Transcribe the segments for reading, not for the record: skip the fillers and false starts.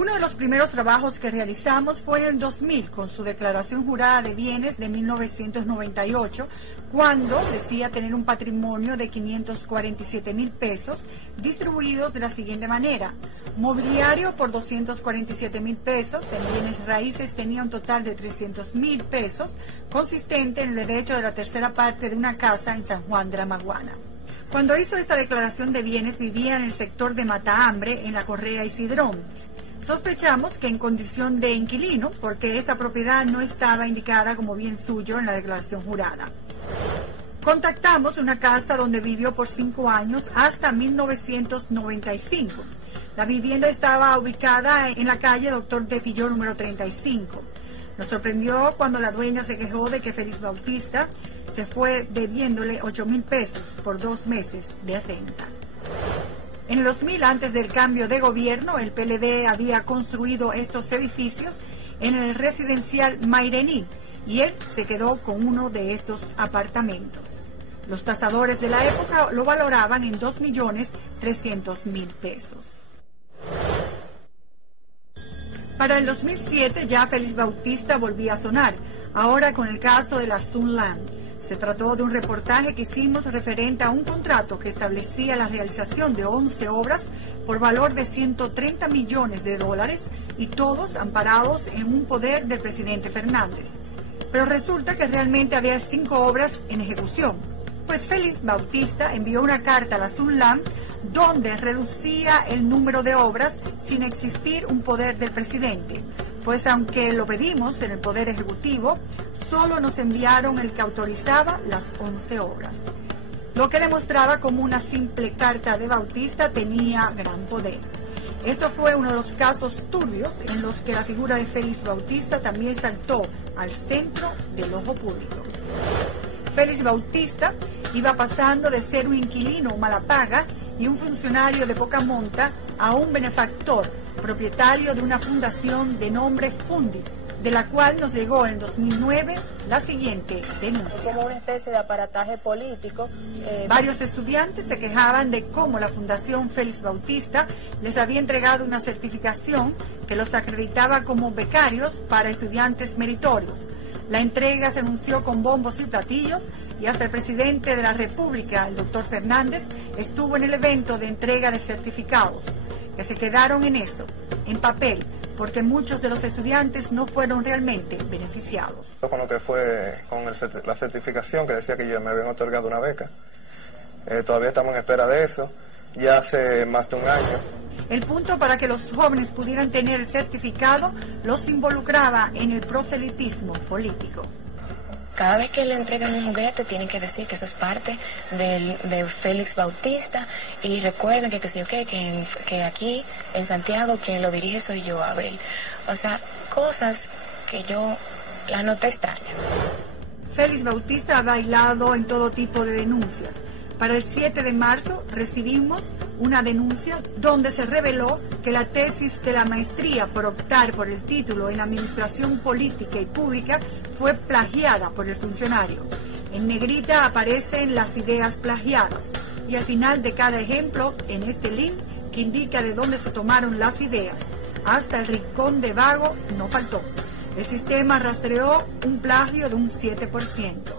Uno de los primeros trabajos que realizamos fue en el 2000 con su declaración jurada de bienes de 1998, cuando decía tener un patrimonio de 547,000 pesos distribuidos de la siguiente manera: mobiliario por 247,000 pesos, en bienes raíces tenía un total de 300,000 pesos, consistente en el derecho de la tercera parte de una casa en San Juan de la Maguana. Cuando hizo esta declaración de bienes vivía en el sector de Matahambre, en la Correa y Cidrón. Sospechamos que en condición de inquilino, porque esta propiedad no estaba indicada como bien suyo en la declaración jurada. Contactamos una casa donde vivió por 5 años hasta 1995. La vivienda estaba ubicada en la calle Doctor de Filló número 35. Nos sorprendió cuando la dueña se quejó de que Félix Bautista se fue debiéndole 8,000 pesos por 2 meses de renta. En el 2000, antes del cambio de gobierno, el PLD había construido estos edificios en el residencial Mairení y él se quedó con uno de estos apartamentos. Los tasadores de la época lo valoraban en 2,300,000 pesos. Para el 2007 ya Félix Bautista volvía a sonar, ahora con el caso de la Sunland. Se trató de un reportaje que hicimos referente a un contrato que establecía la realización de 11 obras por valor de $130 millones y todos amparados en un poder del presidente Fernández. Pero resulta que realmente había 5 obras en ejecución, pues Félix Bautista envió una carta a la Sunland donde reducía el número de obras sin existir un poder del presidente, pues aunque lo pedimos en el Poder Ejecutivo, solo nos enviaron el que autorizaba las 11 obras, lo que demostraba como una simple carta de Bautista tenía gran poder. Esto fue uno de los casos turbios en los que la figura de Félix Bautista también saltó al centro del ojo público. Félix Bautista iba pasando de ser un inquilino mala paga y un funcionario de poca monta a un benefactor, propietario de una fundación de nombre Fundi, de la cual nos llegó en 2009 la siguiente denuncia. Como una especie de aparataje político. Varios estudiantes se quejaban de cómo la Fundación Félix Bautista les había entregado una certificación que los acreditaba como becarios para estudiantes meritorios. La entrega se anunció con bombos y platillos y hasta el presidente de la República, el doctor Fernández, estuvo en el evento de entrega de certificados, que se quedaron en eso, en papel, porque muchos de los estudiantes no fueron realmente beneficiados. Con lo que fue con la certificación que decía que ya me habían otorgado una beca, todavía estamos en espera de eso, ya hace más de un año. El punto para que los jóvenes pudieran tener el certificado los involucraba en el proselitismo político. Cada vez que le entregan un juguete tienen que decir que eso es parte de Félix Bautista y recuerden que aquí en Santiago quien lo dirige soy yo, Abel. O sea, cosas que yo la noté extraña. Félix Bautista ha bailado en todo tipo de denuncias. Para el 7 de marzo recibimos una denuncia donde se reveló que la tesis de la maestría por optar por el título en Administración Política y Pública fue plagiada por el funcionario. En negrita aparecen las ideas plagiadas y al final de cada ejemplo, en este link que indica de dónde se tomaron las ideas, hasta el rincón de vago no faltó. El sistema rastreó un plagio de un 7%.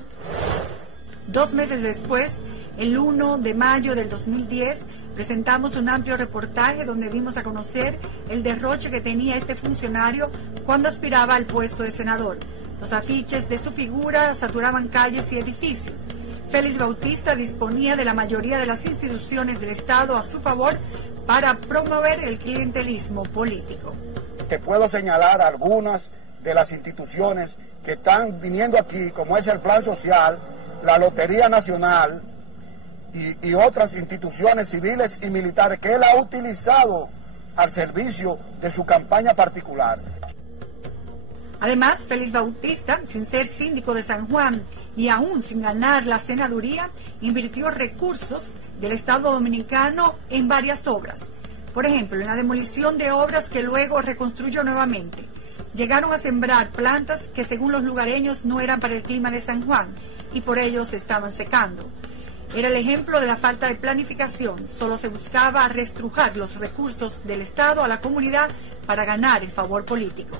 2 meses después, el 1 de mayo del 2010, presentamos un amplio reportaje donde dimos a conocer el derroche que tenía este funcionario cuando aspiraba al puesto de senador. Los afiches de su figura saturaban calles y edificios. Félix Bautista disponía de la mayoría de las instituciones del Estado a su favor para promover el clientelismo político. Te puedo señalar algunas de las instituciones que están viniendo aquí, como es el Plan Social, la Lotería Nacional, y otras instituciones civiles y militares que él ha utilizado al servicio de su campaña particular. Además, Félix Bautista, sin ser síndico de San Juan y aún sin ganar la senaduría, invirtió recursos del Estado Dominicano en varias obras. Por ejemplo, en la demolición de obras que luego reconstruyó nuevamente. Llegaron a sembrar plantas que según los lugareños no eran para el clima de San Juan y por ello se estaban secando. Era el ejemplo de la falta de planificación. Solo se buscaba reestrujar los recursos del Estado a la comunidad para ganar el favor político.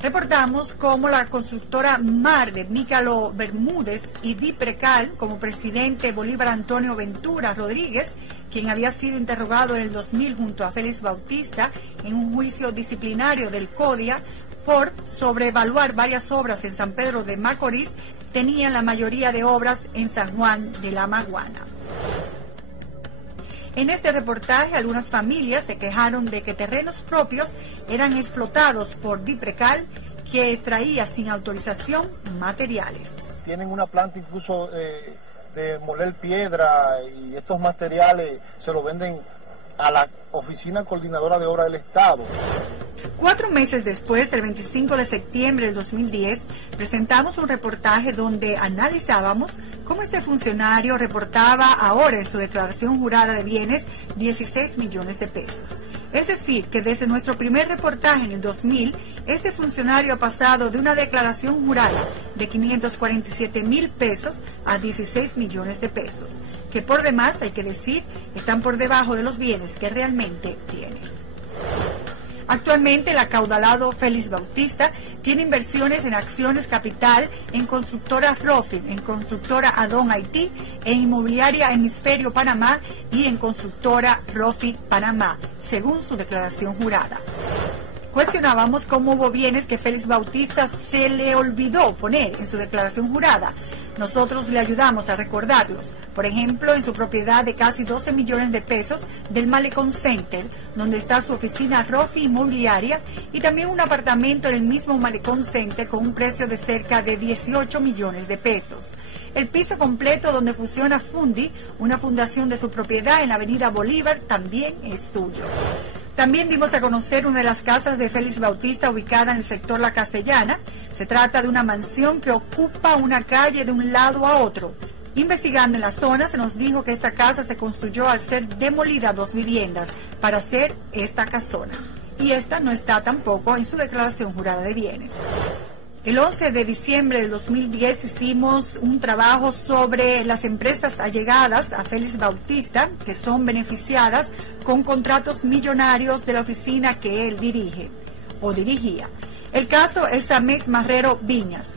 Reportamos cómo la constructora MAR de Mícalo Bermúdez y Diprecal, como presidente Bolívar Antonio Ventura Rodríguez, quien había sido interrogado en el 2000 junto a Félix Bautista en un juicio disciplinario del CODIA por sobrevaluar varias obras en San Pedro de Macorís, tenían la mayoría de obras en San Juan de la Maguana. En este reportaje, algunas familias se quejaron de que terrenos propios eran explotados por Diprecal, que extraía sin autorización materiales. Tienen una planta incluso de moler piedra, y estos materiales se los venden a la Oficina Coordinadora de Obras del Estado. 4 meses después, el 25 de septiembre del 2010, presentamos un reportaje donde analizábamos cómo este funcionario reportaba ahora en su declaración jurada de bienes 16 millones de pesos. Es decir, que desde nuestro primer reportaje en el 2000, este funcionario ha pasado de una declaración jurada de 547,000 pesos a 16 millones de pesos, que por demás, hay que decir, están por debajo de los bienes que realmente tiene. Actualmente, el acaudalado Félix Bautista tiene inversiones en acciones capital en constructora Rofin, en constructora Adón Haití, en inmobiliaria Hemisferio Panamá y en constructora Rofin Panamá, según su declaración jurada. Cuestionábamos cómo hubo bienes que Félix Bautista se le olvidó poner en su declaración jurada. Nosotros le ayudamos a recordarlos. Por ejemplo, en su propiedad de casi 12 millones de pesos del Malecón Center, donde está su oficina Rofi Inmobiliaria, y también un apartamento en el mismo Malecón Center con un precio de cerca de 18 millones de pesos. El piso completo donde funciona Fundi, una fundación de su propiedad en la avenida Bolívar, también es suyo. También dimos a conocer una de las casas de Félix Bautista ubicada en el sector La Castellana. Se trata de una mansión que ocupa una calle de un lado a otro. Investigando en la zona, se nos dijo que esta casa se construyó al ser demolida 2 viviendas para hacer esta casona. Y esta no está tampoco en su declaración jurada de bienes. El 11 de diciembre del 2010 hicimos un trabajo sobre las empresas allegadas a Félix Bautista, que son beneficiadas con contratos millonarios de la oficina que él dirige o dirigía. El caso es Samex Marrero Viñas,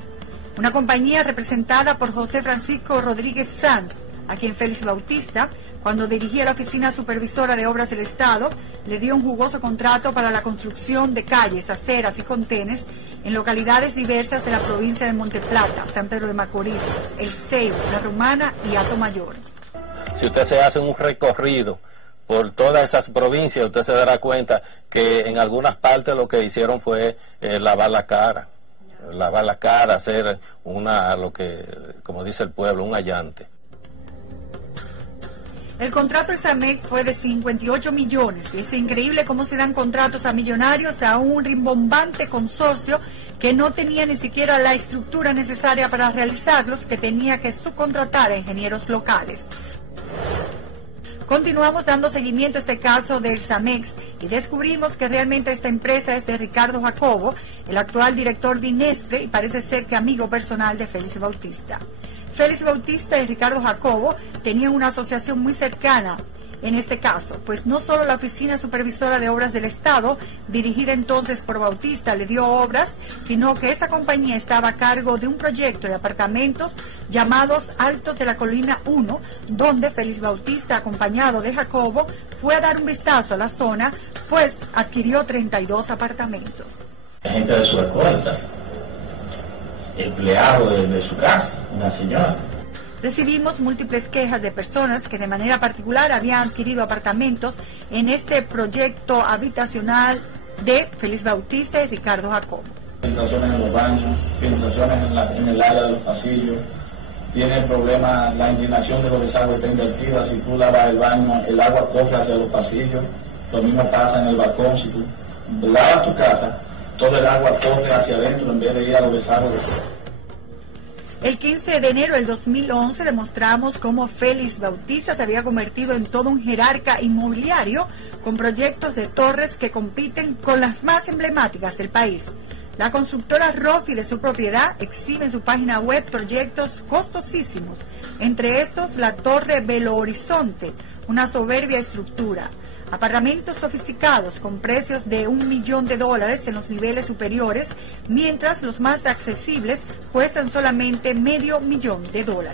una compañía representada por José Francisco Rodríguez Sanz, a quien Félix Bautista, cuando dirigía la Oficina Supervisora de Obras del Estado, le dio un jugoso contrato para la construcción de calles, aceras y contenes en localidades diversas de la provincia de Monteplata, San Pedro de Macorís, El Ceibo, La Romana y Atomayor. Si usted se hace un recorrido por todas esas provincias, usted se dará cuenta que en algunas partes lo que hicieron fue lavar la cara, hacer lo que, como dice el pueblo, un allante. El contrato del Samex fue de 58 millones. Y es increíble cómo se dan contratos a millonarios a un rimbombante consorcio que no tenía ni siquiera la estructura necesaria para realizarlos, que tenía que subcontratar a ingenieros locales. Continuamos dando seguimiento a este caso del Samex y descubrimos que realmente esta empresa es de Ricardo Jacobo, el actual director de Inestre, y parece ser que amigo personal de Félix Bautista. Félix Bautista y Ricardo Jacobo tenían una asociación muy cercana en este caso, pues no solo la Oficina Supervisora de Obras del Estado, dirigida entonces por Bautista, le dio obras, sino que esta compañía estaba a cargo de un proyecto de apartamentos llamados Altos de la Colina 1, donde Félix Bautista, acompañado de Jacobo, fue a dar un vistazo a la zona, pues adquirió 32 apartamentos. La gente de su escolta, empleado de su casa, una señora. Recibimos múltiples quejas de personas que de manera particular habían adquirido apartamentos en este proyecto habitacional de Félix Bautista y Ricardo Jacobo. Filtraciones en los baños, filtraciones en el área de los pasillos. Tiene problema la inclinación de los desagües está invertida. Si tú lavas el baño, el agua corre hacia los pasillos. Lo mismo pasa en el balcón. Si tú lavas tu casa, todo el agua corre hacia adentro en vez de ir a los desagües. El 15 de enero del 2011 demostramos cómo Félix Bautista se había convertido en todo un jerarca inmobiliario con proyectos de torres que compiten con las más emblemáticas del país. La constructora Rofi de su propiedad exhibe en su página web proyectos costosísimos, entre estos la Torre Belo Horizonte, una soberbia estructura. apartamentos sofisticados con precios de $1 millón en los niveles superiores, mientras los más accesibles cuestan solamente $500,000.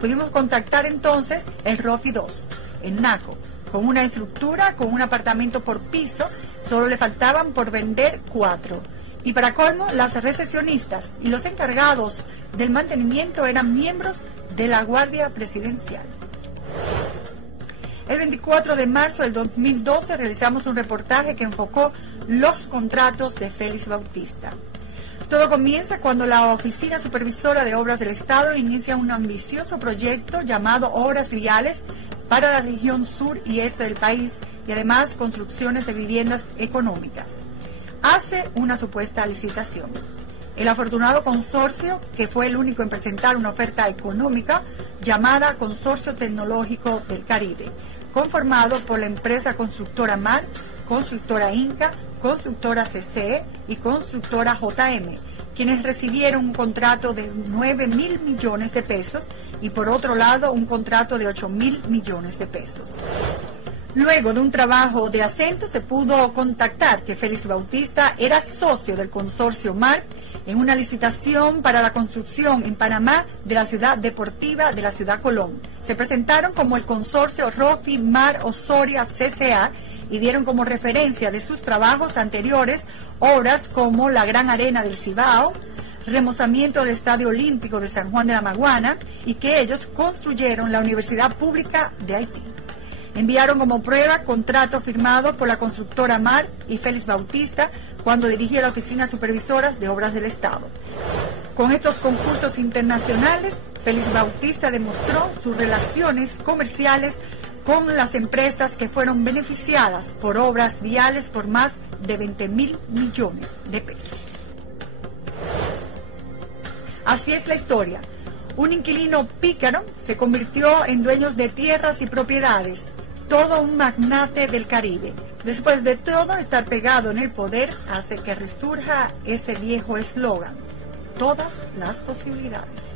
Pudimos contactar entonces el Rofi 2 en Naco, con una estructura, con un apartamento por piso, solo le faltaban por vender 4. Y para colmo, las recepcionistas y los encargados del mantenimiento eran miembros de la Guardia Presidencial. El 24 de marzo del 2012 realizamos un reportaje que enfocó los contratos de Félix Bautista. Todo comienza cuando la Oficina Supervisora de Obras del Estado inicia un ambicioso proyecto llamado Obras Viales para la región sur y este del país y además construcciones de viviendas económicas. Hace una supuesta licitación. El afortunado consorcio, que fue el único en presentar una oferta económica llamada Consorcio Tecnológico del Caribe, conformado por la empresa constructora MAR, constructora Inca, constructora CCE y constructora JM, quienes recibieron un contrato de 9.000 millones de pesos y por otro lado un contrato de 8.000 millones de pesos. Luego de un trabajo de acento se pudo contactar que Félix Bautista era socio del consorcio MAR en una licitación para la construcción en Panamá de la ciudad deportiva de la ciudad Colón. Se presentaron como el consorcio Rofi Mar Osoria CCA y dieron como referencia de sus trabajos anteriores obras como la Gran Arena del Cibao, remozamiento del Estadio Olímpico de San Juan de la Maguana y que ellos construyeron la Universidad Pública de Haití. Enviaron como prueba contrato firmado por la constructora MAR y Félix Bautista cuando dirigía la Oficina Supervisora de Obras del Estado. Con estos concursos internacionales, Félix Bautista demostró sus relaciones comerciales con las empresas que fueron beneficiadas por obras viales por más de 20.000 millones de pesos. Así es la historia. Un inquilino pícaro se convirtió en dueños de tierras y propiedades, todo un magnate del Caribe. Después de todo, estar pegado en el poder hace que resurja ese viejo eslogan: todas las posibilidades.